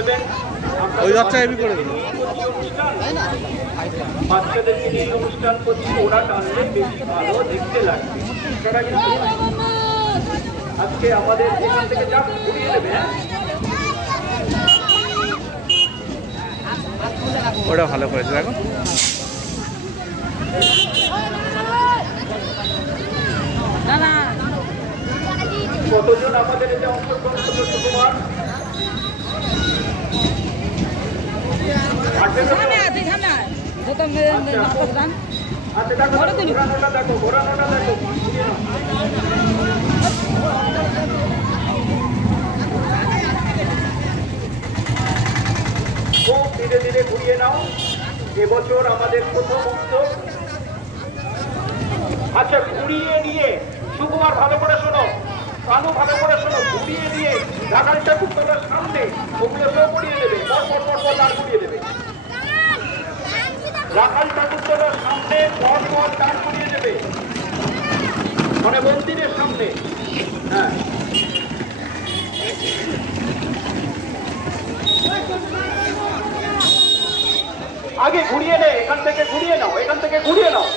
নেবেন ওই দরজা এবি করে। বাচ্চাদেরকে নিয়ে অনুষ্ঠান করছি ওরা টানলে বেশি ভালো দেখতে লাগবে। আপনারা কিন্তু আজকে আমাদের এখান থেকে যা ঘুরিয়ে নেবে হ্যাঁ? ওটা ভালো করেছে দেখো। কতজন আমাদের এতে অংশগ্রহণ করল সুকুমার আঠেরো জন। আচ্ছা দেখো ঘোরানোটা দেখো ঘোরানোটা দেখো ঘুরিয়ে নাও। খুব ধীরে ধীরে ঘুরিয়ে নাও এবছর আমাদের প্রথম উৎসব আচ্ছা ঘুরিয়ে নিয়ে সুকুমার ভালো করে শোনো, কানু ভালো করে শোনো ঘুরিয়ে দিয়ে ঢাকাইটা কুত্তটার সামনে ওগুলো সব করিয়ে দেবে পর পর পর পর দাঁড় করিয়ে দেবে রাখাল ঠাকুরতলার সামনে পর পর দাঁড় করিয়ে দেবে। মানে মন্দিরের সামনে। হ্যাঁ। আগে ঘুরিয়ে নে, এখান থেকে ঘুরিয়ে নাও, এখান থেকে ঘুরিয়ে নাও।